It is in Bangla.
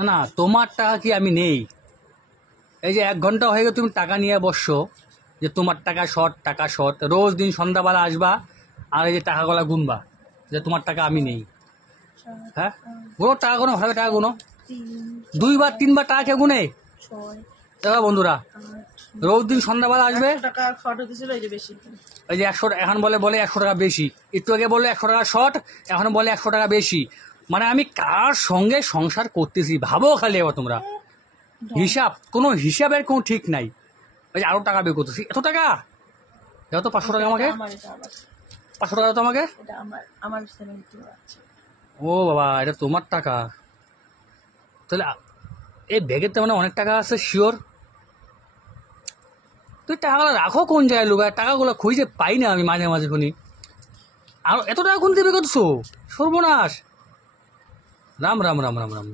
না না, তোমার টাকা কি আমি নেই? এই যে 1 ঘন্টা হয়ে গেলে তুমি টাকা নিয়ে বসছো, যে তোমার টাকা শর্ট, টাকা শর্ট, রোজ দিন সন্ধ্যাবেলা আসবা আর এই যে টাকাগুলা গুনবা, যে তোমার টাকা আমি নেই। হ্যাঁ, গুনো টাকা, গুনো ভাবে টাকা গুনো। 2বার 3বার টাকা কে গুনে? দেখো বন্ধুরা, রোজ দিন সন্ধ্যাবেলা আসবে, এই যে 100, এখন বলে 100 টাকা বেশি, একটু আগে বললো 100 টাকা শর্ট, এখন বলে 100 টাকা বেশি। মানে আমি কার সঙ্গে সংসার করতেছি ভাবো খালি এবার তোমরা। হিসাব, কোনো হিসাবের কোনো ঠিক নাই। ওই যে আরো টাকা বের করতেছি, এত টাকা দাও তো, 500 টাকা আমাকে, 500 টাকা দাও তো আমাকে। ও বাবা, এটা তোমার টাকা? তাহলে এই ব্যাগের তো মানে অনেক টাকা আছে শিওর। তুই টাকাগুলো রাখো কোন জায়গায় লুকায়? টাকাগুলো খুঁজে পাই না আমি মাঝে মাঝে শুনি। আর এত টাকা কোন দেবে করছো? সর্বনাশ। রাম রাম রাম রাম রাম।